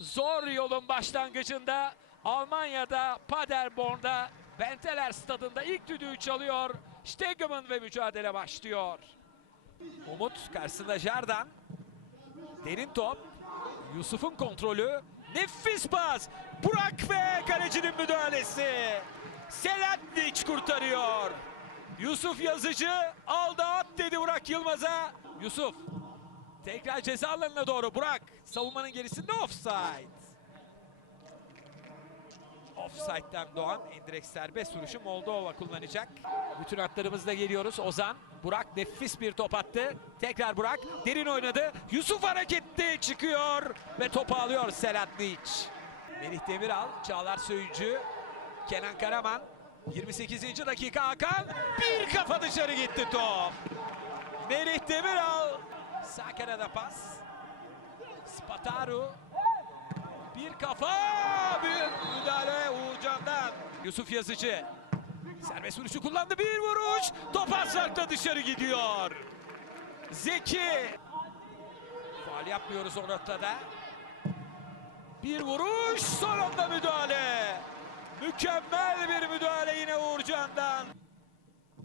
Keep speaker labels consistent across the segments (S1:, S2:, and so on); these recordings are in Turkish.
S1: Zor yolun başlangıcında Almanya'da Paderborn'da Benteler stadında ilk düdüğü çalıyor. Stegemann ve mücadele başlıyor. Umut karşısında Jardan. Derin top. Yusuf'un kontrolü. Nefis pas. Burak ve kalecinin müdahalesi. Selanik kurtarıyor. Yusuf Yazıcı aldı at dedi Burak Yılmaz'a. Yusuf tekrar ceza alanına doğru Burak. Savunmanın gerisinde offside. Offside'den doğan indirekt serbest vuruşu Moldova kullanacak. Bütün hatlarımızla geliyoruz. Ozan, Burak nefis bir top attı. Tekrar Burak derin oynadı. Yusuf hareketli çıkıyor ve topu alıyor Selanik. Melih Demiral, Çağlar Söyüncü, Kenan Karaman. 28. dakika Hakan. Bir kafa dışarı gitti top. Melih Demiral. Sağ kanada pas. Spataru. Bir kafa. Bir müdahale Uğurcan'dan. Yusuf Yazıcı. Serbest vuruşu kullandı. Bir vuruş. Top asfaltta dışarı gidiyor. Zeki. Faal yapmıyoruz o noktada. Bir vuruş. Son anda müdahale. Mükemmel bir müdahale yine Uğurcan'dan.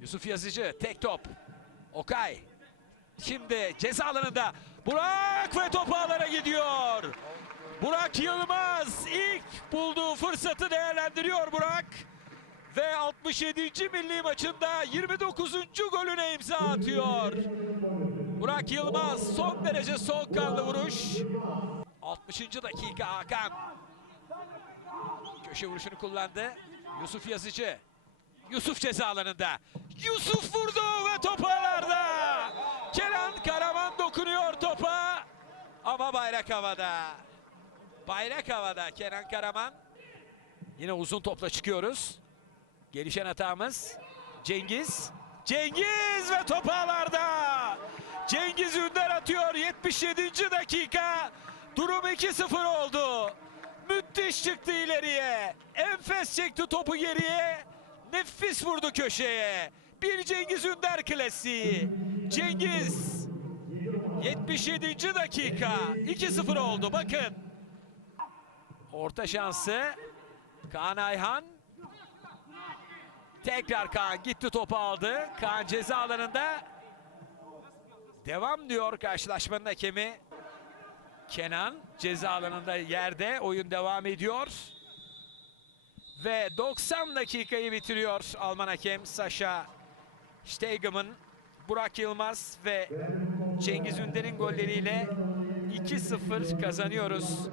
S1: Yusuf Yazıcı tek top. Okay. Şimdi ceza alanında Burak ve top ağlara gidiyor. Burak Yılmaz ilk bulduğu fırsatı değerlendiriyor Burak. Ve 67. milli maçında 29. golüne imza atıyor. Burak Yılmaz son derece soğukkanlı vuruş. 60. dakika Hakan. Köşe vuruşunu kullandı. Yusuf Yazıcı. Yusuf ceza alanında. Yusuf vurdu ve top Ama bayrak havada. Bayrak havada Kenan Karaman. Yine uzun topla çıkıyoruz. Gelişen hatamız Cengiz. Cengiz ve top ağlarda. Cengiz Ünder atıyor 77. dakika. Durum 2-0 oldu. Müthiş çıktı ileriye. Enfes çekti topu geriye. Nefis vurdu köşeye. Bir Cengiz Ünder klasiği. Cengiz 77. dakika 2-0 oldu bakın. Orta şansı Kaan Ayhan. Tekrar Kaan gitti topu aldı. Kaan ceza alanında. Devam diyor karşılaşmanın hakemi. Kenan ceza alanında yerde oyun devam ediyor. Ve 90 dakikayı bitiriyor Alman hakem Sasha Stegemann. Burak Yılmaz ve Cengiz Ünder'in golleriyle 2-0 kazanıyoruz.